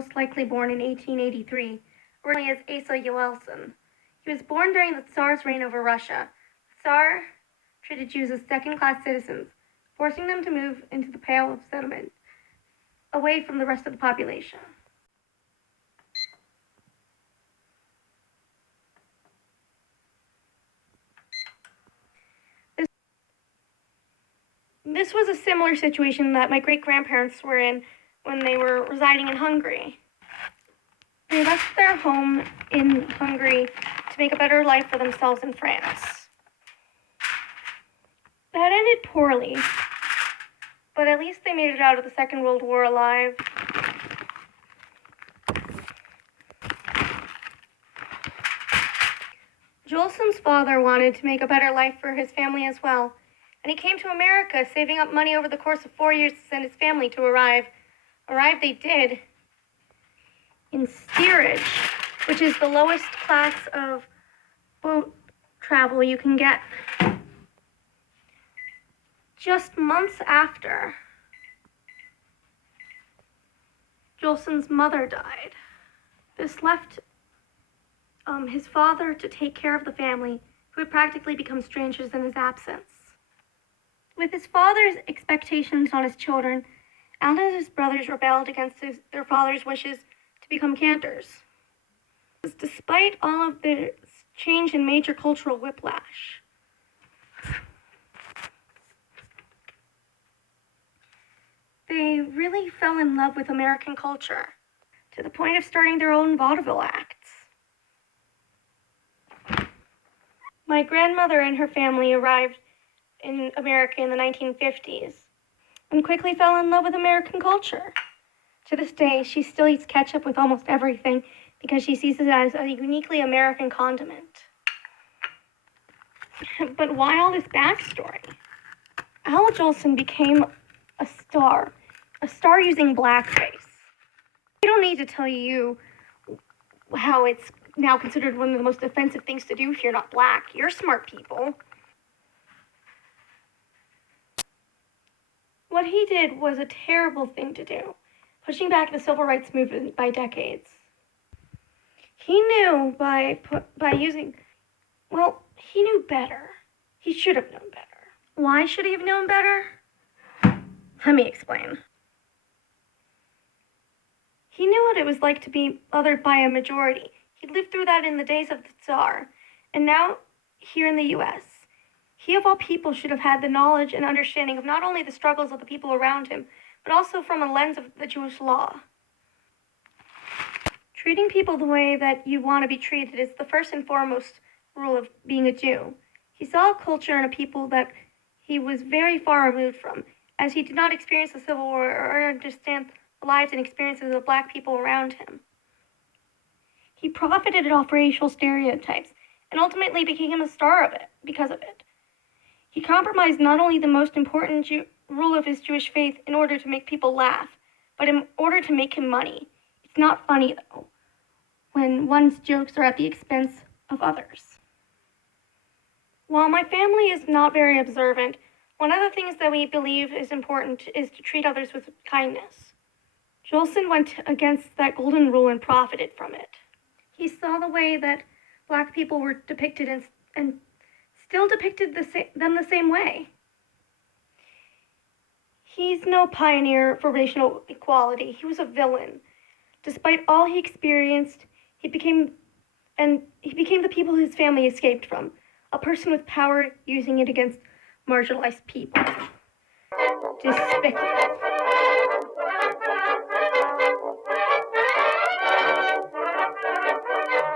most likely born in 1883, originally as Asa Jolson. He was born during the Tsar's reign over Russia. The Tsar treated Jews as second-class citizens, forcing them to move into the Pale of Settlement, away from the rest of the population. This was a similar situation that my great-grandparents were in when they were residing in Hungary. They left their home in Hungary to make a better life for themselves in France. That ended poorly, but at least they made it out of the Second World War alive. Jolson's father wanted to make a better life for his family as well, and he came to America, saving up money over the course of 4 years to send his family to arrive. Arrive they did in steerage, which is the lowest class of boat travel you can get. Just months after, Jolson's mother died. This left his father to take care of the family, who had practically become strangers in his absence. With his father's expectations on his children, Alan and his brothers rebelled against their father's wishes to become cantors. Despite all of this change in major cultural whiplash, they really fell in love with American culture, to the point of starting their own vaudeville acts. My grandmother and her family arrived in America in the 1950s and quickly fell in love with American culture. To this day, she still eats ketchup with almost everything because she sees it as a uniquely American condiment. But why all this backstory? Al Jolson became a star using blackface. I don't need to tell you how it's now considered one of the most offensive things to do if you're not black. You're smart people. What he did was a terrible thing to do, pushing back the civil rights movement by decades. He knew he knew better. He should have known better. Why should he have known better? Let me explain. He knew what it was like to be othered by a majority. He lived through that in the days of the Tsar, and now, here in the U.S., he of all people should have had the knowledge and understanding of not only the struggles of the people around him, but also from a lens of the Jewish law. Treating people the way that you want to be treated is the first and foremost rule of being a Jew. He saw a culture and a people that he was very far removed from, as he did not experience the Civil War or understand the lives and experiences of black people around him. He profited off racial stereotypes and ultimately became a star of it because of it. He compromised not only the most important rule of his Jewish faith in order to make people laugh, but in order to make him money. It's not funny, though, when one's jokes are at the expense of others. While my family is not very observant, one of the things that we believe is important is to treat others with kindness. Jolson went against that golden rule and profited from it. He saw the way that black people were depicted and still depicted them the same way. He's no pioneer for racial equality. He was a villain. Despite all he experienced, he became the people his family escaped from, a person with power using it against marginalized people. Despicable.